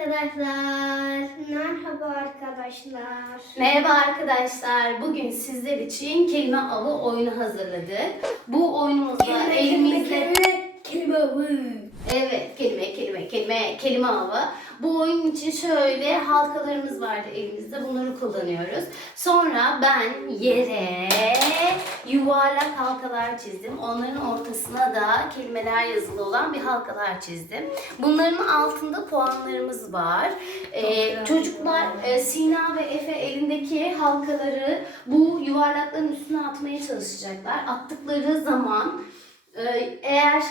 arkadaşlar. Merhaba arkadaşlar. Merhaba arkadaşlar. Bugün sizler için kelime avı oyunu hazırladık. Bu oyunumuzda elimizde... kelime bu. Evet, kelime, kelime, kelime, kelime avı. Bu oyun için şöyle halkalarımız vardı elimizde. Bunları kullanıyoruz. Sonra ben yere yuvarlak halkalar çizdim. Onların ortasına da kelimeler yazılı olan bir halkalar çizdim. Bunların altında puanlarımız var. Ee, çocuklar e, Sina ve Efe elindeki halkaları bu yuvarlakların üstüne atmaya çalışacaklar. Attıkları zaman e, eğer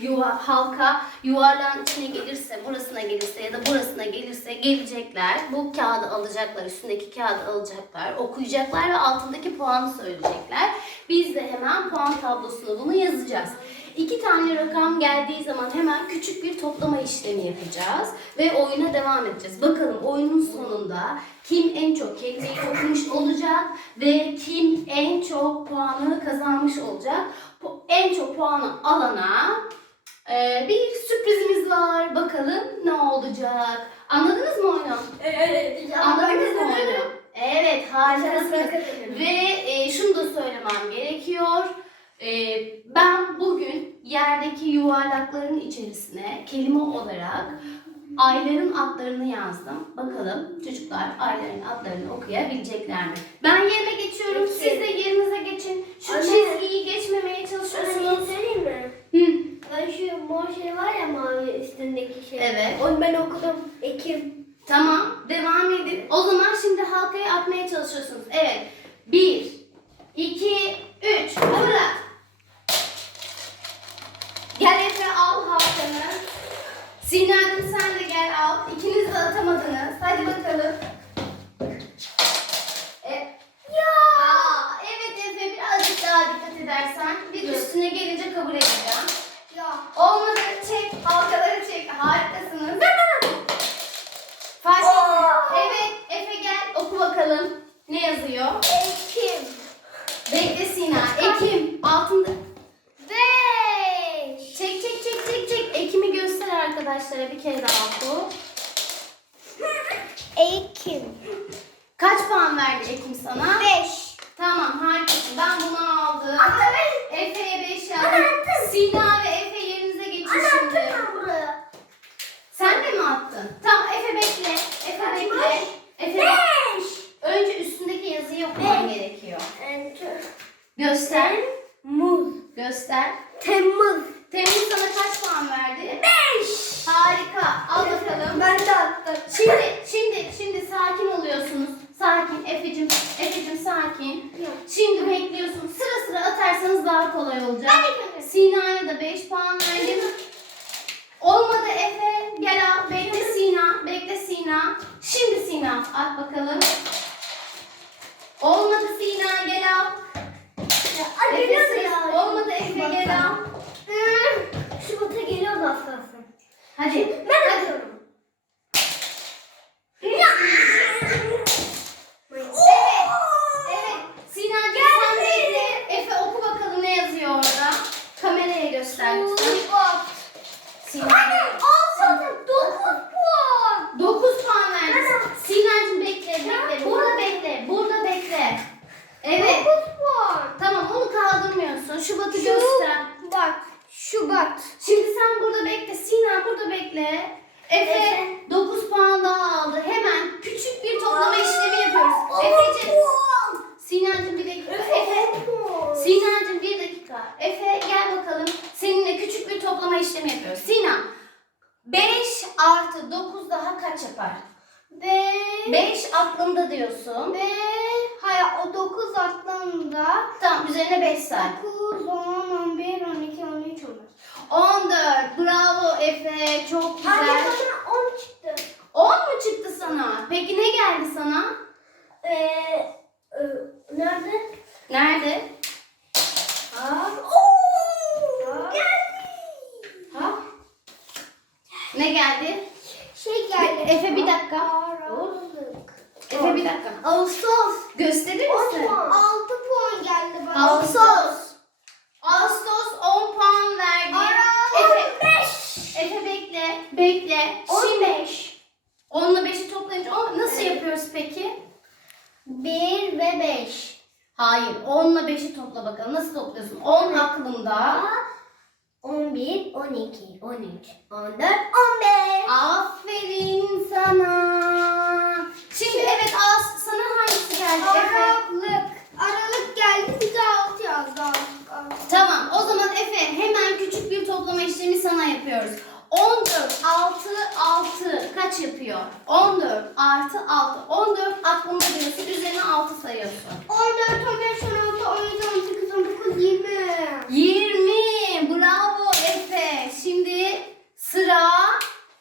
yuva, halka yuvarlağın içine gelirse, burasına gelirse ya da burasına gelirse gelecekler. Bu kağıdı alacaklar, üstündeki kağıdı alacaklar, okuyacaklar ve altındaki puanı söyleyecekler. Biz de hemen puan tablosuna bunu yazacağız. İki tane rakam geldiği zaman hemen küçük bir toplama işlemi yapacağız ve oyuna devam edeceğiz. Bakalım oyunun sonunda kim en çok kelimeyi okumuş olacak ve kim en çok puanı kazanmış olacak. En çok puanı alana ee, bir sürprizimiz var. Bakalım ne olacak? Anladınız mı oyunu? Evet. Anladınız mı oyunu? Evet, harikasınız. Ve e, şunu da söylemem gerekiyor. E, ben bugün yerdeki yuvarlakların içerisine kelime olarak ayların adlarını yazdım. Bakalım çocuklar ayların adlarını okuyabilecekler mi? Ben yerime geçiyorum. Siz de yerinize geçin. Şu çizgiyi geçmemeye Sana çalışıyorsunuz. söyleyeyim mi? Hı. Ben şu mor şey var ya mavi üstündeki şey. Evet. Onu ben okudum. Ekim. Tamam, devam edin. O zaman şimdi halkayı atmaya çalışıyorsunuz. Evet. Bir, iki, üç. Fırlat. Gel Efe al halkanı. Sina'cığım sen de gel al. İkiniz de atamadınız. Hadi bakalım. E, ya. Aa, evet Efe birazcık daha dikkat edersen. Bir üstüne gelince kabul edeceğim. Ya. Olmadı çek. Halkaları çek. Harikasınız. Fatih. Aa. Evet Efe gel oku bakalım. Ne yazıyor? Ekim. Bekle Sina. Ekim. Altında. Beş. Çek çek çek çek çek. Ekim'i göster arkadaşlara bir kere daha oku. Ekim. Kaç puan verdi Ekim sana? Beş. Tamam harikasın. Ben bunu aldım. Anne ben. Efe'ye 5 Anne, yazdım. attım. Sina ve Efe yerinize geçin Anne şimdi. attın mı buraya? Sen de mi attın? Tamam Efe bekle. Efe Kaç bekle. var? Efe Beş. Önce üstündeki yazıyı okuman Beş. gerekiyor. Enter. Göster. Muz. Göster. Temmuz. Temmuz sana kaç puan verdi? Beş. Harika. Al bakalım. Ben de attım. Şimdi, şimdi, şimdi sakin oluyorsunuz. Sakin. Efe'cim, Efe'cim sakin. Şimdi bekliyorsunuz. Sıra sıra atarsanız daha kolay olacak. Hadi. Sina'ya da 5 puan verdim. Olmadı Efe. Gel al. Bekle Sina. Bekle Sina. Şimdi Sina. At bakalım. Olmadı Sina. Gel al. Hadi Efe nasıl sıra- ya? Olmadı Efe gel al. Şubat'a geliyor da az kalsın. Hadi. Ben atıyorum. Evet. Evet. Sinacığım sen bekle. Efe oku bakalım ne yazıyor orada. Kameraya göster lütfen. Şubat. Sina. Almadım. 9 puan. 9 puan verdi. Sinacığım bekle bekle. Burada bekle. Burada bekle. Evet. 9 puan. Tamam onu kaldırmıyorsun. Şubat'ı göster. Bak. Şubat. Şimdi sen burada bekle. Sina burada bekle. Efe Efe. 9 puan daha aldı. Hemen küçük bir toplama işlemi yapıyoruz. Efeciğim. Sinacığım bir dakika. Efe. Sina'cığım bir dakika. Efe gel bakalım. Seninle küçük bir toplama işlemi yapıyoruz. Sina 5 artı 9 daha kaç yapar? 5. 5 aklımda diyorsun. 5. Hayır o 9 aklımda. Tamam üzerine 5 say. 9, 10, 11, 12, 13, 14. 14. Bravo Efe. Çok Anne güzel. bana 10 çıktı. 10 mu çıktı sana? Peki ne geldi sana? Ee, e, nerede? Nerede? Ha. Ha? Geldi. Ha? Ne geldi? Şey geldi. Efe bir dakika. Aralık. Efe bir dakika. Ağustos. Gösterir 10 misin? puan. 6 puan geldi bana. Ağustos. Ağustos 10 puan verdi. Efe, Aralık 5. Efe bekle. Bekle. Şimdi 15. 10 ile 5'i toplayınca on- nasıl yapıyoruz peki? 1 ve 5. Hayır. 10 ile 5'i topla bakalım. Nasıl topluyorsun? 10 aklımda. 11, 12, 13, 14, 15. Aferin sana. Şimdi evet az sana hangisi geldi Efe? Aralık. Aralık geldi bize 6 yazdı. Tamam o zaman Efe hemen küçük bir toplama işlemi sana yapıyoruz. 14 artı 6 kaç yapıyor? 14 artı 6. 14 aklında diyorsun üzerine 6 sayıyorsun. 14, 15, 16, 17, 18, 19, 20. 20 bravo Efe. Şimdi sıra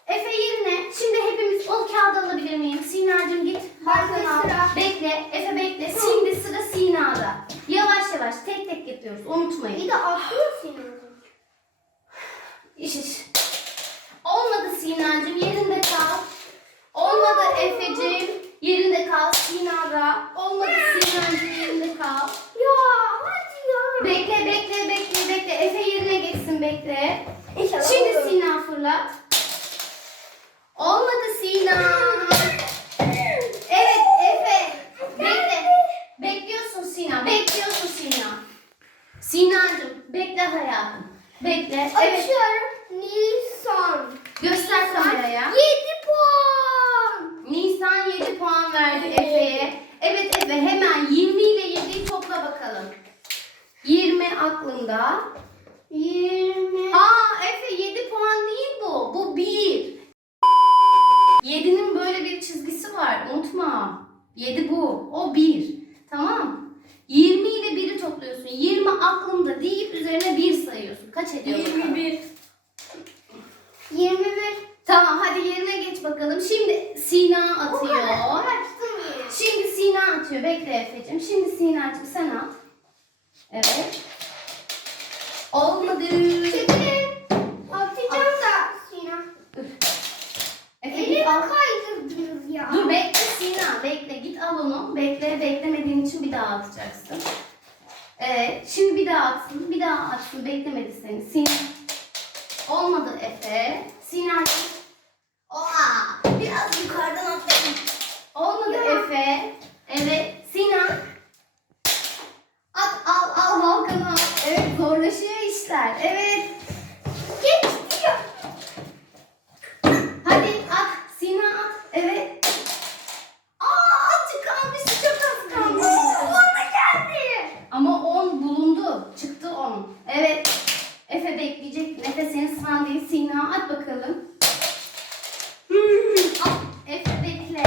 Efe yerine. Şimdi hepimiz o kağıdı alabilir miyim? Sinacığım git. Ben de Arkana al. sıra. Bekle Efe bekle. Şimdi sıra Sina'da. Yavaş yavaş tek tek yapıyoruz. Unutmayın. Bir de atlıyorsun. İş iş. Olmadı Sinacığım yerinde kal. Olmadı Efe'cim yerinde kal Sina'da. Olmadı Sinacığım yerinde kal. Ya hadi ya. Bekle bekle bekle bekle. Efe yerine geçsin bekle. İnşallah Şimdi olur. Sina fırlat. Olmadı Sina. Evet Efe. Bekle. Bekliyorsun Sina. Bekliyorsun Sina. Sinacığım bekle hayatım. Bekle. Evet. Açıyorum. Nisan. Göster kameraya. 7 puan. Nisan 7 puan verdi Efe'ye. Evet Efe hemen 20 ile 7'yi topla bakalım. 20 aklında. 20. Aa Efe 7 puan değil bu. Bu 1. 7'nin böyle bir çizgisi var. Unutma. 7 bu. O 1. Tamam. 20 ile 1'i topluyorsun. 20 aklımda deyip üzerine 1 sayıyorsun. Kaç ediyor bakalım? 21. Tamam hadi yerine geç bakalım. Şimdi Sina atıyor. Açtım yine. Şimdi Sina atıyor. Bekle Efe'cim. Şimdi Sina'cığım sen at. Evet. Olmadı. Çekilin. Atacağım da Sina. Efe Elimi git al. kaydırdınız ya. Dur bekle Sina. Bekle. Git al onu. Bekle. Beklemediğin için bir daha atacaksın. Evet. Şimdi bir daha atsın. Bir daha atsın. Sina. Olmadı Efe. Sina'cığım. Oha. Biraz yukarıdan atlayın. Olmadı Ya. Efe. Evet. Sina. At al al Volkan'ı al. Evet zorlaşıyor işler. Evet. Geçti ya. Hadi at. Sina at. Evet. Aa azıcık kalmış. Çok az kalmış. Bana geldi. Ama 10 bulundu. Çıktı 10. Evet. Efe bekleyecek. Efe senin sıran değil. Sina at bakalım. Hmm, Al. Efe bekle.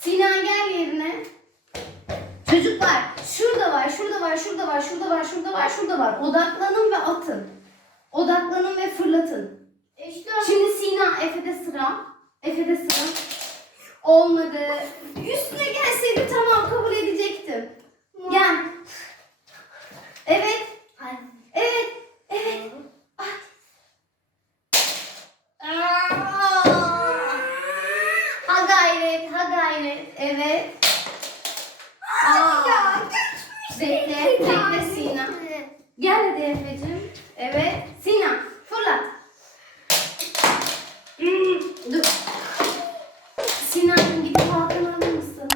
Sina gel yerine. Çocuklar şurada var, şurada var, şurada var, şurada var, şurada var. Odaklanın ve atın. Odaklanın ve fırlatın. İşte Şimdi Sina, Efe'de sıra. Efe'de sıra. Olmadı. Üstüne gelseydi tamam kabul edecektim. Gel. Evet. Hadi. Evet. Evet. At. Ha gayret, ha gayret. Evet. Aa. Ya geçmiş. Bekle, bekle Sina. Gel hadi Efe'cim. Evet. Sina, fırlat. Hmm, Dur. Sinan'cığım gidip Hakan'ı alır mısın?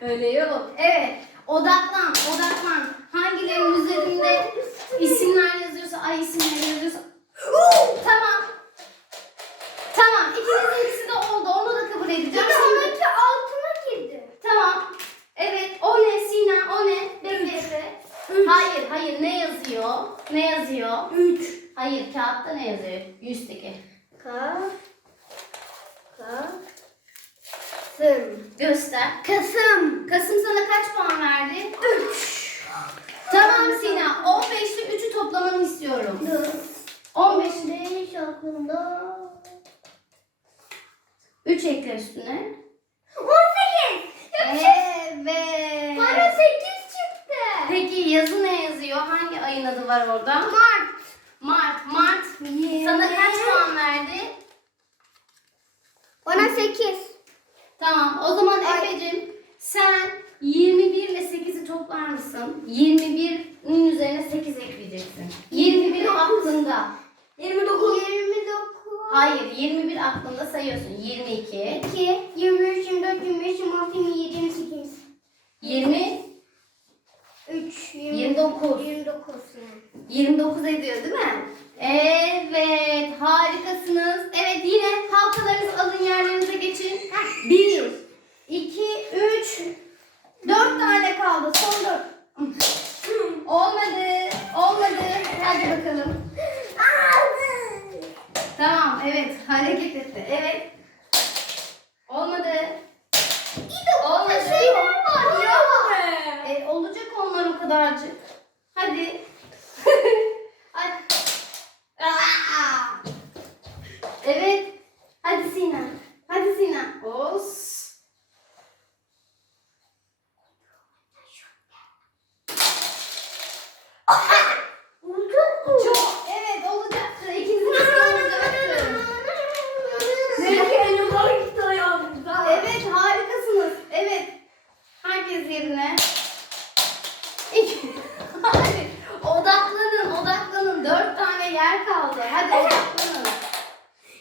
Öyle yok. Evet. Odaklan, odaklan. Hangilerinin üzerinde isimler yazıyorsa, ay isimleri yazıyorsa. tamam. Tamam. İkinizin ikisi de oldu. Onu da kabul edeceğim. Şimdi- Sonraki altıma girdi. Tamam. Evet. O ne Sina? O ne? Bekle Efe. Hayır, hayır. Ne yazıyor? Ne yazıyor? 3. Hayır, kağıtta ne yazıyor? Üstteki. Ka. Ka. Sım. Göster. Kasım. Kasım sana kaç puan verdi? 3. Tamam Sina. 15'te 3'ü toplamanı istiyorum. 15. Beş aklımda. 3 ekle üstüne. 18. Evet. Bana 8 Peki yazı ne yazıyor? Hangi ayın adı var orada? Mart. Mart. Mart. Sana kaç puan verdi? Bana 8. Tamam. O zaman Ay. Efe'cim sen 21 ile 8'i toplar mısın? 21'in üzerine 8 ekleyeceksin. 21 aklında. 29. 29. Hayır 21 aklında sayıyorsun. 22, 2, 23, 24, 25, 26, 27, 28. 20, 3, 29. 29. 29 ediyor değil mi? Evet harikasınız. Evet yine halkalarınızı alın yerlerinize geçin. 1, 2, 3, 4 tane kaldı. Son 4. Olmadı. Olmadı. Hadi bakalım. Tamam evet hareket etti. Evet. Olmadı. Olmadı. E, olacak onlar o kadarcık. Hadi. Hadi. Aa! Evet. Hadi Sinan. Hadi Sinan. Os. Çok. Evet olacaktı. İkinizin de olacaktı. Evet harikasınız. Evet. Herkes yerine. İki. Hadi. Odaklanın, odaklanın. Dört tane yer kaldı. Hadi odaklanın.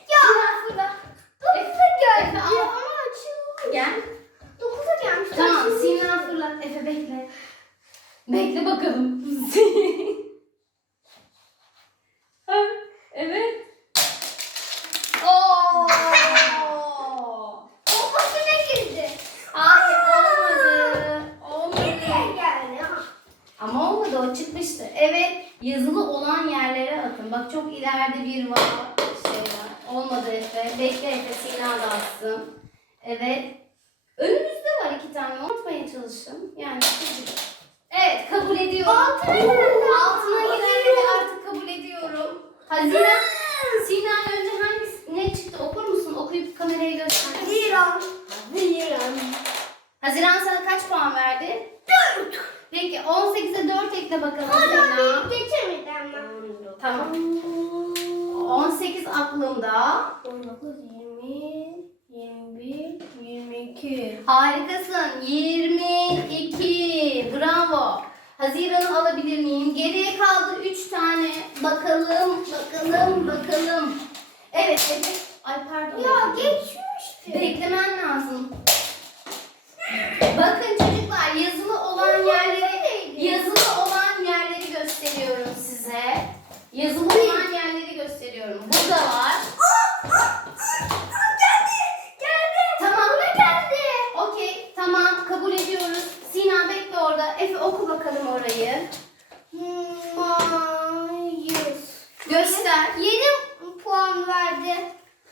Ya. Sinan fırla. Efe al. Gel. Tamam Sinan fırlat. Efe bekle. Bekle bakalım. Ha, evet. Oo. Hayır olmadı. Olmadı. Ama olmadı o çıkmıştı. Evet yazılı olan yerlere atın. Bak çok ileride bir var. Şey var. Olmadı Efe. Bekle Efe Sina da atsın. Evet. Önümüzde var iki tane. Unutmaya çalışın. Yani Evet kabul ediyorum. Altına girelim. Altına girelim artık kabul ediyorum. Hazine. Sinan önce hangisi ne çıktı okur musun? Okuyup kameraya göster. Haziran sana kaç puan verdi? 4. Peki 18'e 4 ekle bakalım Sinan. Tamam. 18 aklımda. 19, 20, 21, 22. Harikasın. 22. Bravo. Haziran'ı alabilir miyim? Geriye kaldı 3 tane. Bakalım, bakalım, bakalım. Evet, evet. Ay pardon. Ya geçmişti. Beklemen lazım. Bakın çocuklar yazılı olan yerleri yazılı olan yerleri gösteriyorum size. Yazılı olan yerleri gösteriyorum. Burada var. Tamam. geldi. Okey. Tamam. Kabul ediyoruz. Sina bekle orada. Efe oku bakalım orayı. Mayıs. Göster. 7 puan verdi.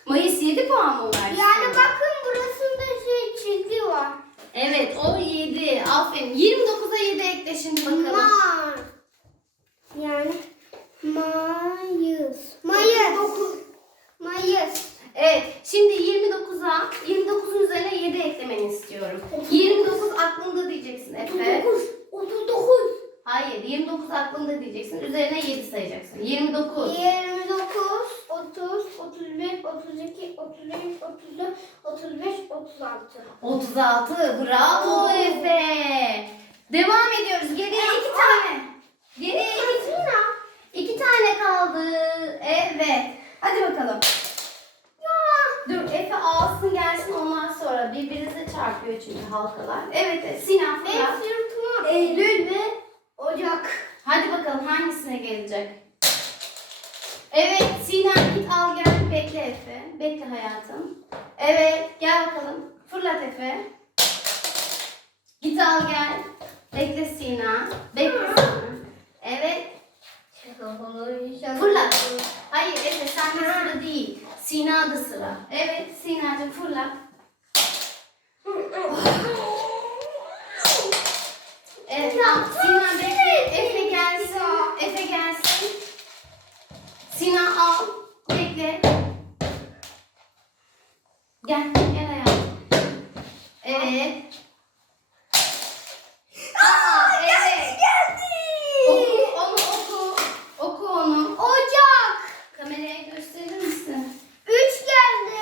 Mayıs 7 puan mı verdi? Yani bakın burasında şey çizgi var. Evet o 7. Aferin. 29'a 7 ekle şimdi bakalım. Mar. Yani Mayıs. Mayıs. Mayıs. Evet, şimdi 29'a, 29'un üzerine 7 eklemeni istiyorum. 29 aklımda diyeceksin Efe. 39. Hayır, 29 aklımda diyeceksin. Üzerine 7 sayacaksın. 29. 29, 30, 31, 32, 33, 34, 35, 36. 36. Bravo Efe. Devam ediyoruz. Geriye 2 tane. Geriye 2 İki tane kaldı. Evet. Hadi bakalım. Dur Efe alsın gelsin ondan sonra birbirinize çarpıyor çünkü halkalar. Evet Sinan En Fırat. Eylül ve hangisine gelecek? Evet Sinan git al gel. Bekle Efe. Bekle hayatım. Evet gel bakalım. Fırlat Efe. Git al gel. Bekle Sinan. Bekle Sinan. Evet. Fırlat. Hayır Efe sende sıra değil. Sina'da sıra. Evet Sina'cığım fırlat. Evet tamam. Sinan bekle. Efe gelsin. Efe gelsin. Sinan al. Bekle. Gel. Gel hayatım. Evet. Aa, evet. Oku onu oku. Oku onu. Ocak. Kameraya gösterir misin? 3 geldi.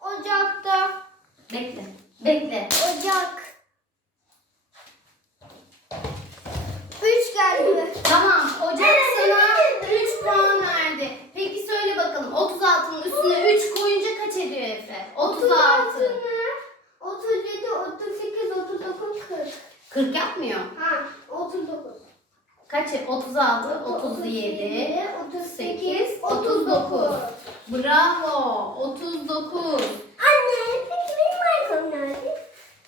Ocak'ta. Bekle. Bekle. Ocak. 3 geldi. Tamam. Ocak sana 3 puan verdi. Peki üstüne 3 koyunca kaç ediyor Efe? 36. 37, 38, 39, 40. 40 yapmıyor. Ha, 39. Kaç? 36, 37, 38, 39. Bravo. 39. Anne, peki benim iPhone nerede?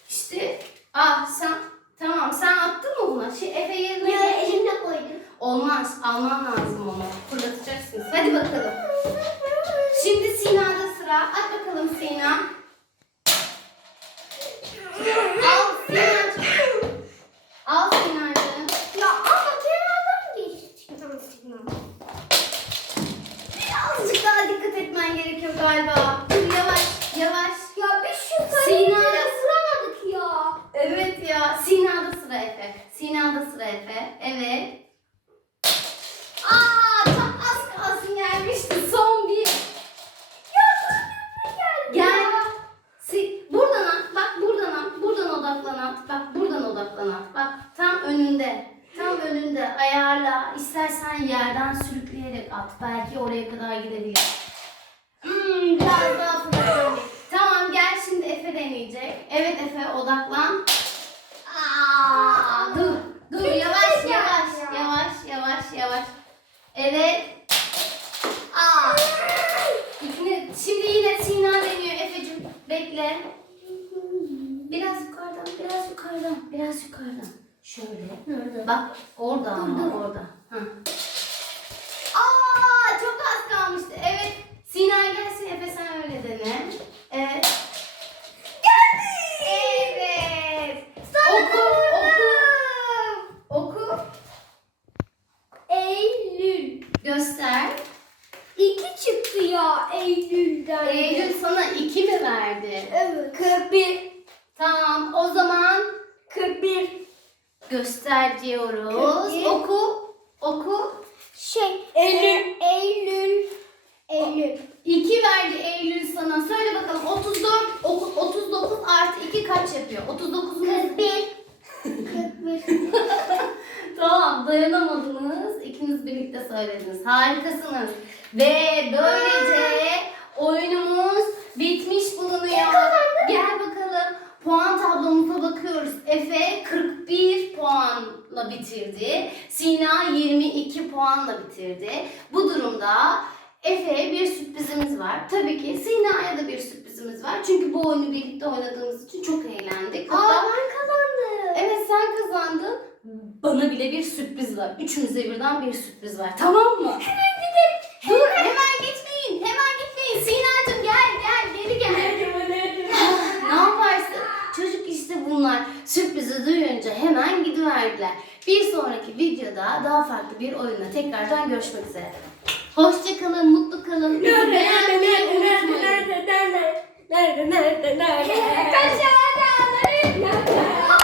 İşte ah sen tamam sen attın mı buna? Şey Efe yerine Ya geç. elimde koydum. Olmaz. Alman lazım onu. Fırlatacaksınız. Hadi bakalım. Şimdi Sina'da sıra. At bakalım Sina. Al Sina'cığım. Al Sina'cığım. Ya ama kenardan geçti. Sinan. Birazcık daha dikkat etmen gerekiyor galiba. Dur yavaş yavaş. Ya biz şu Sina. sayıyı ısıramadık ya. Evet ya. Sina'da sıra Efe. Sina'da sıra Efe. Evet. Aa çok az kalsın gelmişti. Son bir. Gel. Si buradan at. Bak buradan at. Buradan odaklan at. Bak buradan odaklan at. Bak tam önünde. Tam önünde. Ayarla. İstersen yerden sürükleyerek at. Belki oraya kadar gidebilir. Hmm, biraz daha fırlatalım. Tamam gel şimdi Efe deneyecek. Evet Efe odaklan. Aa, dur. Dur yavaş yavaş. Yavaş yavaş yavaş. Evet. Aa. İkini, şimdi yine Sina deniyor Efe'cim. Bekle. Biraz yukarıdan, biraz yukarıdan, biraz yukarıdan. Şöyle. Nerede? Bak orada Dur, ama dur. orada. Hı. Aa çok az kalmıştı. Evet. Sina gelsin Efe sen öyle dene. Evet. Evet. Oku, oku. Oku. Eylül. Göster. İki çıktı ya Eylül'den. Eylül sana iki mi verdi? Evet. 41. Tamam o zaman 41. göster diyoruz. Kırk bir. Oku. Oku. Şey. Eylül. Eylül. Eylül. 2 verdi Eylül sana. Söyle bakalım 34, oku- 39 artı 2 kaç yapıyor? 39'un 41. 41. Tamam dayanamadınız. İkiniz birlikte söylediniz. Harikasınız. Ve böylece oyunumuz bitmiş bulunuyor. Gel. Puan tablomuza bakıyoruz. Efe 41 puanla bitirdi. Sina 22 puanla bitirdi. Bu durumda Efe'ye bir sürprizimiz var. Tabii ki Sina'ya da bir sürprizimiz var. Çünkü bu oyunu birlikte oynadığımız için çok eğlendik. Aa Hatta ben kazandım. Evet sen kazandın. Bana bile bir sürpriz var. Üçümüze birden bir sürpriz var. Tamam mı? Hemen sözü duyunca hemen gidiverdiler. Bir sonraki videoda daha farklı bir oyunla tekrardan görüşmek üzere. Hoşça kalın, mutlu kalın. Nerede, nerede, nerede, nerede, nerede, nerede, nerede, nerede, nerede, nerede, nerede, nerede,